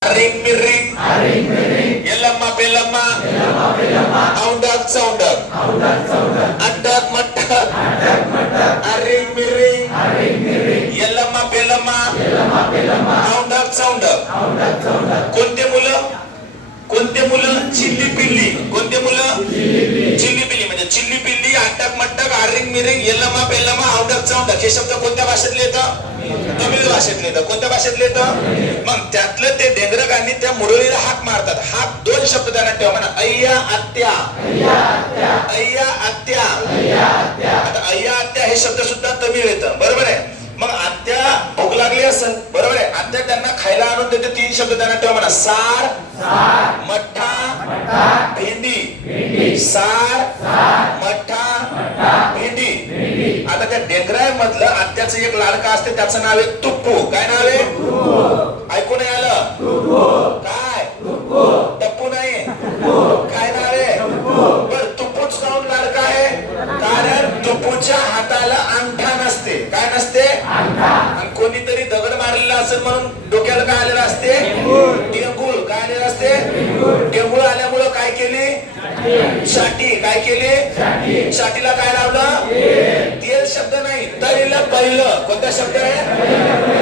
Ring miring, yelama belama, aundak saundak, andak matak, aring miring, yelama belama, aundak saundak. कोणते मुलं chilli पिल्ली. कोणते मुलं चिल्ली पिल्ली म्हणजे चिल्ली पिल्ली, अंडक मटक, आरिंग मिरिंग, येल्लमा बेल्लमा, औंडक चौंडक हे शब्द कोणत्या भाषेतले येतं? तमिळ भाषेतले येतं. कोणत्या भाषेतले येतं? मग त्यातलं ते डेंगरकांनी त्या मुरळीला हाक मारतात. हाक दोन शब्द त्यांना ठेवा म्हणा, अय्या आत्या, अय्या आत्या. आता अय्या आत्या हे शब्द सुद्धा तमिळ येतं, बरोबर आहे. मग आत्या भूक लागली असेल, बरोबर आहे. आत्या त्यांना खायला आणून देते. तीन शब्द त्यांना ठेवा म्हणा, सार, मठ्ठा, भेंडी. सार, मठ्ठा, भेंडी. आता त्या डेंगराय मधलं आत्याचं एक लाडका असते, त्याचं नाव आहे तुप्पू. काय नाव आहे? ऐकू नाही आलं? काय? टप्पू नाही, काय नाव आहे? बर, तुप्पूच काऊन लाडका आहे? कारण तुप्पूच्या हाताला अंगठा नसते. काय नसते? आणि कोणीतरी दगड मारलेला असेल म्हणून डोक्याला काय आलेलं असते? टेंगूळ. काय आलेलं असते? टेंगूळ आल्यामुळं काय केली? शाटी. काय केली? शाटीला काय लावलं? तेल शब्द नाही, तरीला पहिलं. कोणता शब्द आहे?